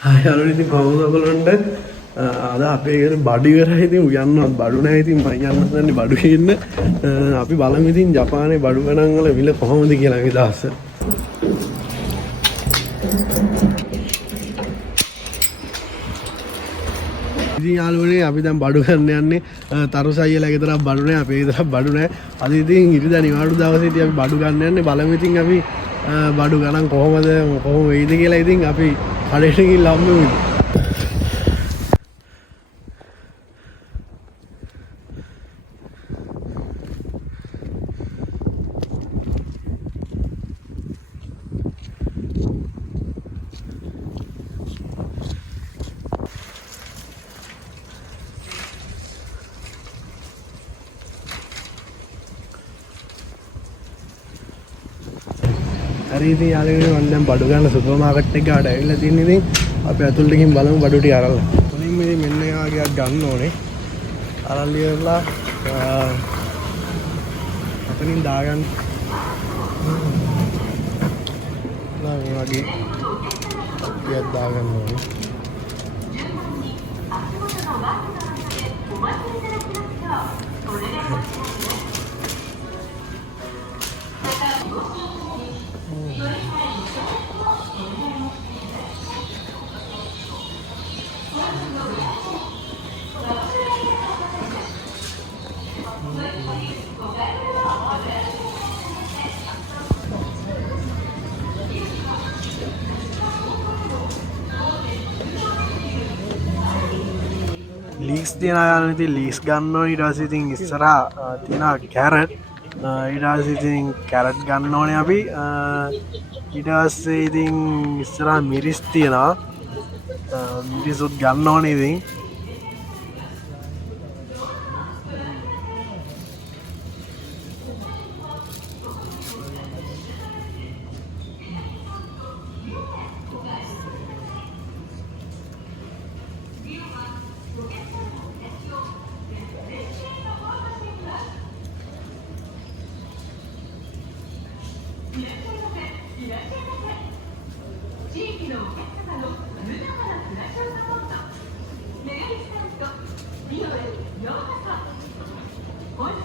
යාළුවනේ ඉතින් කොහොමද ඔයගොල්ලන්ට අද අපේ ගෙදර බඩු ඉවරයි ඉතින් උයන්නවත් බඩු නැහැ ඉතින් මම යන්න හදන්නේ බඩු ගේන්න අපි බලමු ඉතින් ජපානයේ බඩු ගණන් වල මිල කොහොමද කියලා මේ දවස් ඉතින් යාළුවනේ අපි දැන් බඩු ගන්න යන්නේ තරුසයි අයියලා ගෙදරක් බඩු නැහැ අපේ ගෙදරක් බඩු නැහැ අද ඉතින් ඉරිදා නිවාඩු දවසේදී අපි බඩු ගන්න යන්නේ බලමු ඉතින් අපි බඩු ගණන් කොහොම වෙයිද කියලා ඉතින් අපි කඩේට ගිහින් ලම්මු හරි ඉතින් යාළුවනේ මම දැන් බඩු ගන්න සුපර් මාකට් එකට ඇවිල්ලා තින්නේ ඉතින් අපි ඇතුළට ගිහින් බලමු බඩු ටික අරලා. මුලින්ම ඉතින් මෙන්න එකක් ගන්න ඕනේ. අරන් ඉවරලා අතනින් දාගන්න. මේ වගේ ටිකක් දාගන්න ඕනේ. ලීක්ස් තියෙනවා යාළුවනේ ඉතින් ලීක්ස් ගන්න ඕනේ ඊට පස්සේ ඉතින් ඉස්සරහා තියෙනවා කැරට් ඊට පස්සේ ඉතින් කැරට් ගන්න ඕනේ අපි ඊට පස්සේ ඉතින් ඉස්සරහා මිරිස් තියෙනවා මිරිසුත් ගන්න ඕනේ ඉතින්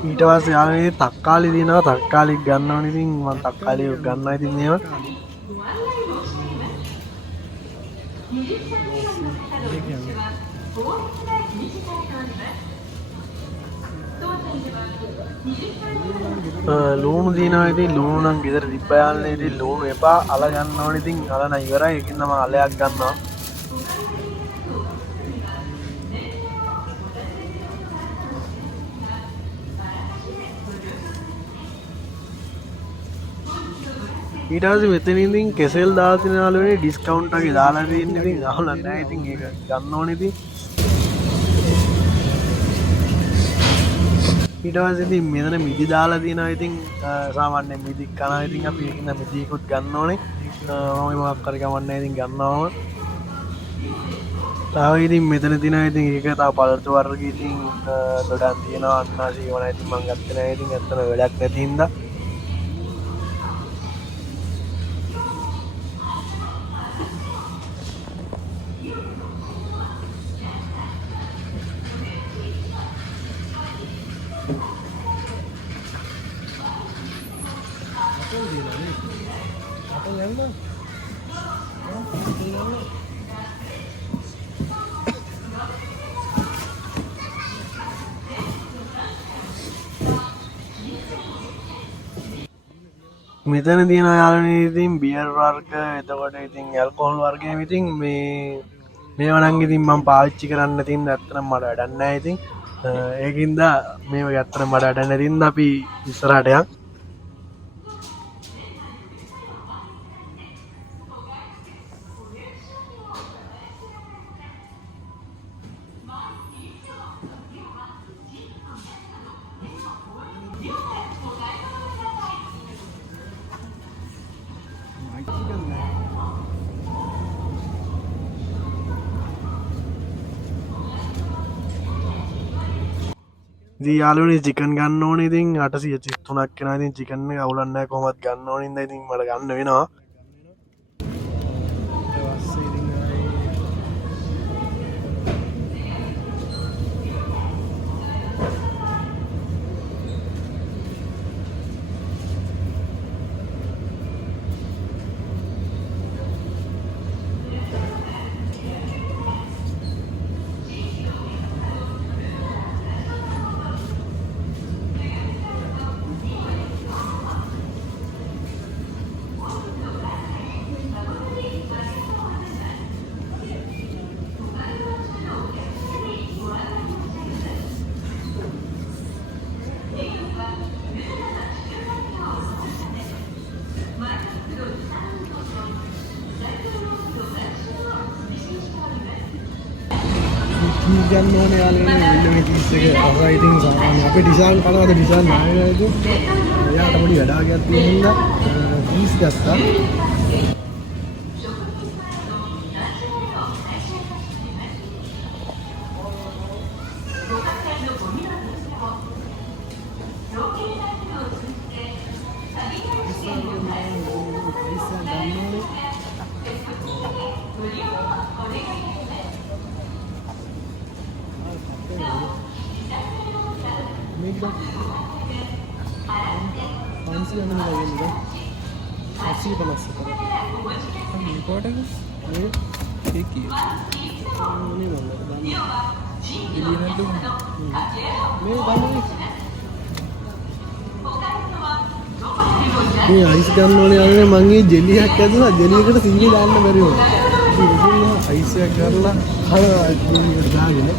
ඊට පස්සේ යාළුවනේ තක්කාලි දිනවා තක්කාලි ගන්න ඕනේ ඉතින් මම තක්කාලි ගන්නවා ඉතින් එහෙම ලුණු දිනවා ඉතින් ලුණු නම් ගෙදර තිබ්බා යාළුවනේ ඉතින් ලුණු එපා අල ගන්න ඕනේ ඉතින් අල නම් ඉවරයි ඒකින්ද මම අලයක් ගන්නවා ඊට පස්සේ මෙතන ඉතින් කෙසෙල් දාලා තියෙන යාළුවනේ ඩිස්කවුන්ට් එකේ දාලා තියෙන ඉතින් අහුලක් නැහැ ඉතින් ඒක ගන්න ඕනේ ඉතින් ඊට පස්සේ ඉතින් මෙතන මිදි දාලා තියෙනවා ඉතින් සාමාන්‍යයෙන් මිදි කනවා ඉතින් අපි ඒකින්ද මිදිකුත් ගන්න ඕනේ මම මොකක් කරේ කවන්නේ ඉතින් ගන්නවම තව ඉතින් මෙතන තියෙනවා ඉතින් ඒක තව පළතු වර්ග ඉතින් දොඩම් තියෙනවා අන්නාසි වුණා ඉතින් මම ගත්තේ නැහැ ඉතින් ඇත්තම වැඩක් නැති හින්දා මෙතන තියෙන යාළුවනේ ඉතින් බියර් වර්ග එතකොට ඉතින් ඇල්කොහොල් වර්ගයම ඉතින් මේවා නම් ඉතින් මම පාවිච්චි කරන්න තියෙන ඇත්තටම මට වැඩක් නැහැ ඉතින් ඒකින්ද මේව ඇත්තටම මට වැඩක් නැති හින්දා අපි ඉස්සරහට යන් ඉතින් යාළුවනේ චිකන් ගන්න ඕනේ ඉතින් 833ක් වෙනවා ඉතින් චිකන් එක අවුලක් නැහැ කොහොමවත් ගන්න ඕනේ ඉතින් මට ගන්න වෙනවා චීස් ගන්න ඕනේ යාළුවනේ මෙන්න මේ චීස් එක අරයි ඉතින් සාමාන්‍ය අපේ ඩිසයින් කනවාද ඩිසයින් නැහැ නේද එයාට පොඩි වැඩාගයක් තියෙන හින්දා චීස් ගත්තා මේ අයිස් ගන්න ඕනේ යාළුවනේ මං ඊ ජෙලියක් ඇදුවා ජෙලියකට සිංහි දාන්න බැරි වුණා ඉතින් අයිස් එක කරලා කනවා ජෙලියට දාගෙන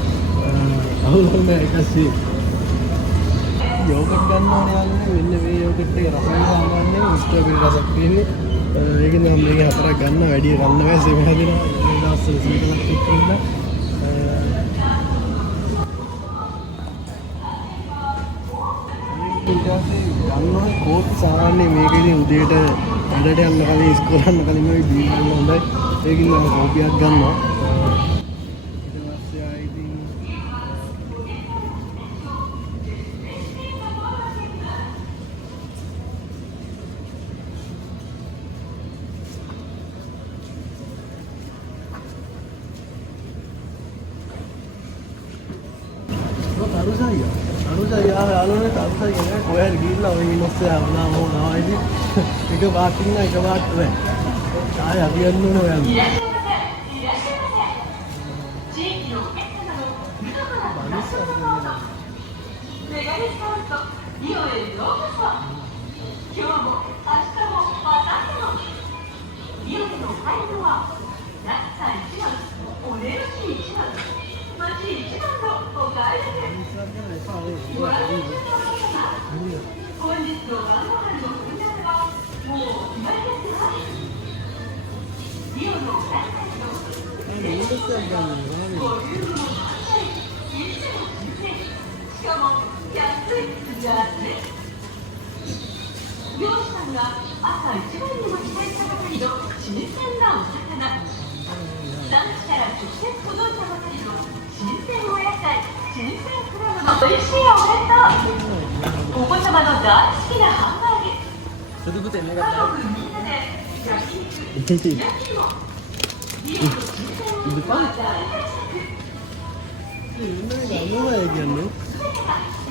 අවුලුනේ එකසේ යෝගට් ගන්න ඕනේ යාළුවනේ මෙන්න මේ යෝගට් එක රසයි සාමාන්‍යයෙන් ස්ට්‍රෝබෙරි රසක් තියෙන්නේ ඒකෙන් නම් මේක හතරක් ගන්න වැඩි ගන්න බෑ සේම හැදෙනවා මේ දවස්වල සීතලක් එක්කින්ද ගන්න කෝප් සාමාන්‍ය මේකේදී උදේට වැඩට යන්න කලින් ඉස්කෝලේ යන්න කලින් මේ බීල් ගන්න හොඳයි ඒකින් මම කෝපියක් ගන්නවා ඊට පස්සේ ආයි ඉතින් අනුසයි යාළුවනේ තාත්තයි කියන්නේ කොහෙද ගිහිල්ලා ඔය ඉන්නොස්සේ ආවනා මොනවා ඉතින් එක පාට ඉන්න එක පාට නැහැ ආය අපි යන්න ඕන ඔයන්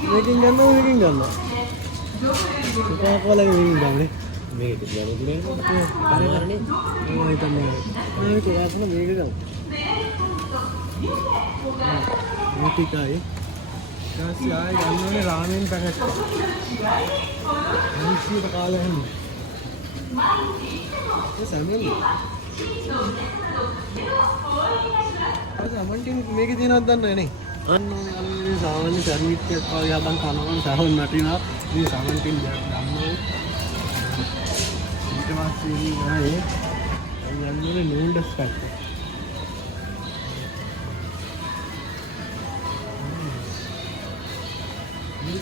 මේකෙන් ගන්න කොහොමද මේකෙන් ගන්නේ මේක කියන්නේ කරන්නේ මම හිතන්නේ මේක යාසන මේක ගන්න මොටිකයි ඊට ආයි ගන්න ඕනේ රාමෙන් පැකට් මිනිස්සුන්ට කාලා යන්නේ ඒ සමෙන් සමන්ටින් මේකේ තියෙනවද දන්නේ නැහැ අන්න ඕනේ සාමාන්‍ය සර්විස් එකක් වගේ හදන් කනවා සාමාන්‍ය නටිනා මේ සමන්ටින් ගන්නවා ඊට පස්සේ ආයේ යන්නේ නූඩල්ස් පැත්තට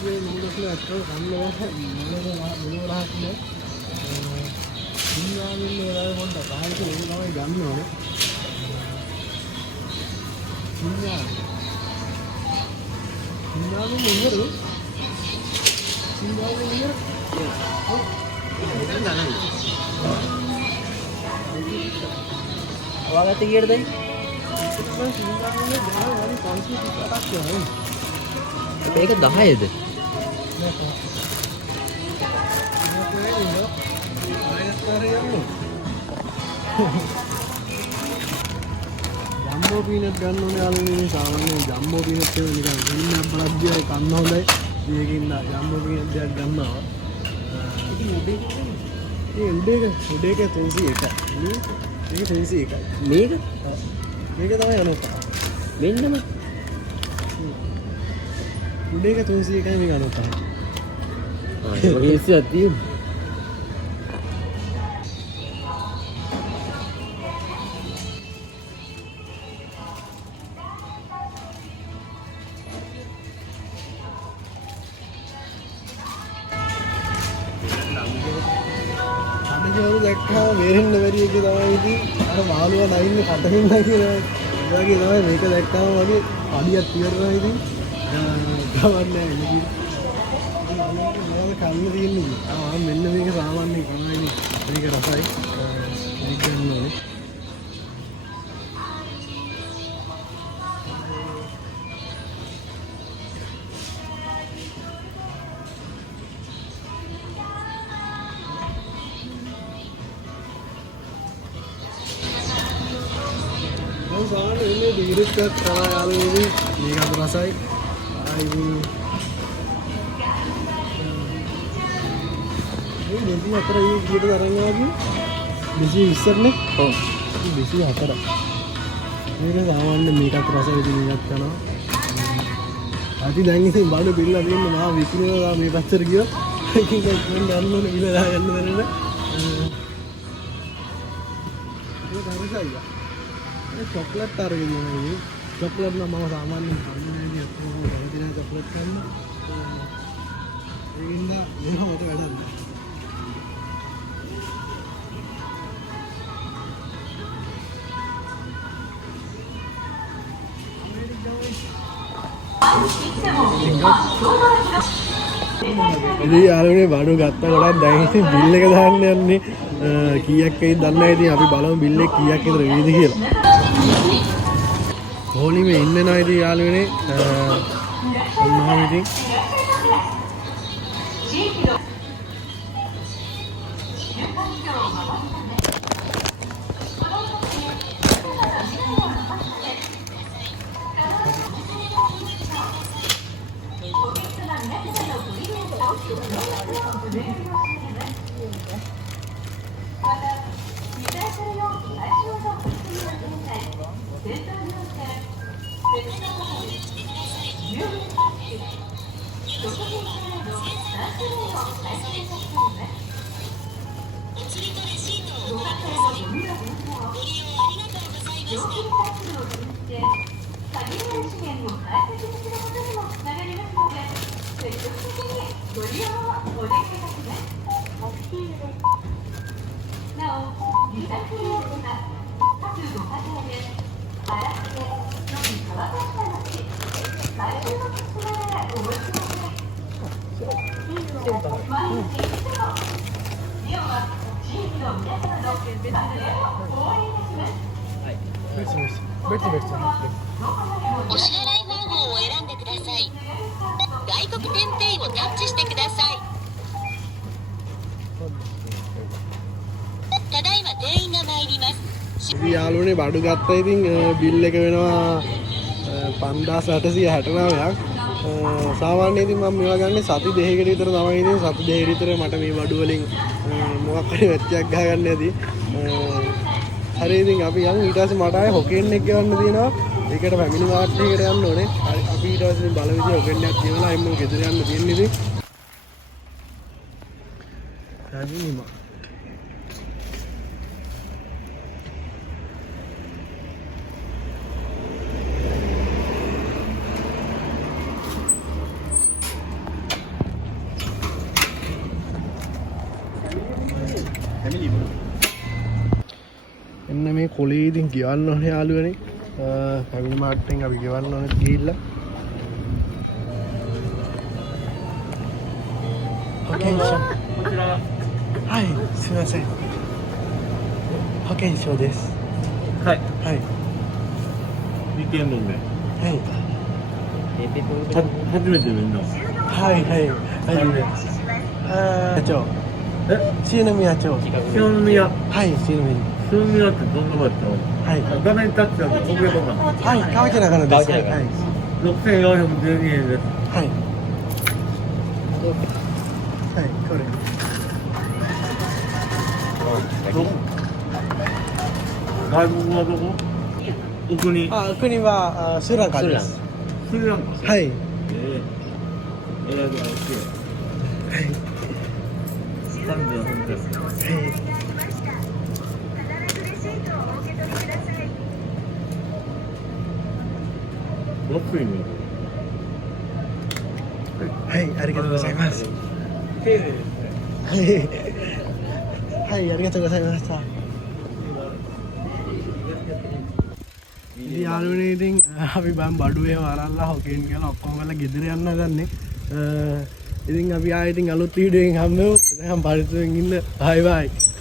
මේ නූඩල්ස් වල අතර කන්නවා මොනවා නැහැ ඉන්නාමින් වල මොන්ට කාලෙක ඒක තමයි ගන්න ඕනේ ඉන්නාමින් ඉවරු ඉන්නාමින් ඉවරු අවාගත්ත කීයටද දැන්? මේක 10ද? ජම්බෝ පීනට් ගන්න ඕනේ යාළුවනේ සාමාන්‍යයෙන් ජම්බෝ පීනට් එක නිකන් දෙන්නක් බලද්දී කන්න හොඳයි මේකින් ජම්බෝ පීනට් දෙයක් ගන්නවා ඉතින් උඩේක 301යි මේක 301යි මේක තමයි අනෝක මෙන්නම උඩේක 301යි මේක අනෝක ඔය ඉස්සෙත් තියෙන්නේ අනිකවරු දැක්කම වෙරෙන්න බැරි එක තමයි ඉතින් අර මාළුවා නැින්නේ කටහින්න කියලා. ඒ වගේ තමයි මේක දැක්කම වගේ අඩියක් තියනවා ඉතින් ගවන්නේ නැහැ ඉතින්. කන්න තියෙන්නේ. මෙන්න මේක සාමාන්‍ය කරනවා මේක රසයි. මේක ගන්න ඕනේ. සාමාන්‍ය ඉන්නේ ඩිග්‍රීස් එකක් කරා යාළුවනේ මේක රසයි. දෙසිය අතර ඒ විදියට තරංගාවගේ 220 නේ. ඔව්. 204. මේක සාමාන්‍ය මේකත් රසයි ඉතින් මේකත් කරනවා. අපි දැන් ඉතින් බඩ බිල්ලා දෙන්න මහා විකුණනවා මේ පැත්තට ගියා. ඉතින් දැන් ගන්න ඕනේ ඉලලා ගන්න දෙන්න. ඒක හරියයි. ඒ චොක්ලට් අරගෙන යනවා. චොක්ලට් නම් මම සාමාන්‍යයෙන් කන්නේ නැහැ නේ. චොක්ලට් කන්න. ඒකින්ද මේක මට වැඩක් නෑ. ඉතින් යාළුවනේ බඩු ගත්තා ගොඩක් දැන් ඉතින් බිල් එක දාන්න යන්නේ කීයක් වෙයිද දන්නේ නැහැ. ඉතින් අපි බලමු බිල් එක කීයක් විතර වෙයිද කියලා. හෝලිමේ ඉන්නේ නැහැ ඉතින් යාළුවනේ ඔන්නාම ඉතින්お支払い方法を選んでください。外国店ペイをタッチしてください。ただいま店員が参ります。ඉතින් යාළුවනේ බඩු ගත්තා ඉතින් බිල් එක වෙනවා 5869ක්. සාමාන්‍යයෙන් ඉතින් මම මේවා ගන්නේ සති දෙකකට විතර තමයි. ඉතින් සති දෙකකට විතර මට මේ බඩු වලින් මොකක් හරි වැච්චයක් ගහගන්න ඇති. හරි ඉතින් අපි යමු. ඊට පස්සේ මට ආයේ හොකෙන් එක ගන්න තියෙනවා. ඒකට ෆැමිලි මාර්ට් එකකට යන්න ඕනේ. අපි ඊට පස්සේ බල විදිය හොකෙන් එකක් කියවලා එම්ම ගෙදර යන්න තියෙන්නේ ඉතින්. ෆැමිලි මාර්ට් එන්න මේ කොලේ ඉතින් ගෙවන්න ඕනේ යාළුවනේ. ෆැමිලි මාර්ට් එකෙන් අපි ගෙවන්න ඕනේ ගිහිල්ලා. Okay, so. Hi, すみません。保険証です。はい、はい。ウィークエンドではい。初めてみんな。はいはい。はい。町。え、椎宮町。塩宮。はい、椎宮。塩宮ってどんな場所？はい。画面タッチだと国営とか。はい、川内中野です。はい。 6412円です。はい。はい、これ。どこ？外国はどこ？奥に。あ、国はスリランカです。スリランカ。はい。ええー、じゃあ OK。38です。はい。安いね。はい、ありがとうございます。はい。は හයි අරිගත ගොසයි යාලුවනේ ඉතින් අපි බම් බඩුවේ වරල්ලා හොකෙන් කියලා ඔක්කොම කරලා ගෙදර යන්න ගන්නේ ඉතින් අපි ආයෙත් අලුත් වීඩියෝ එකකින් හම්බෙමු එතකම් පරිස්සමෙන් ඉන්න බයි බයි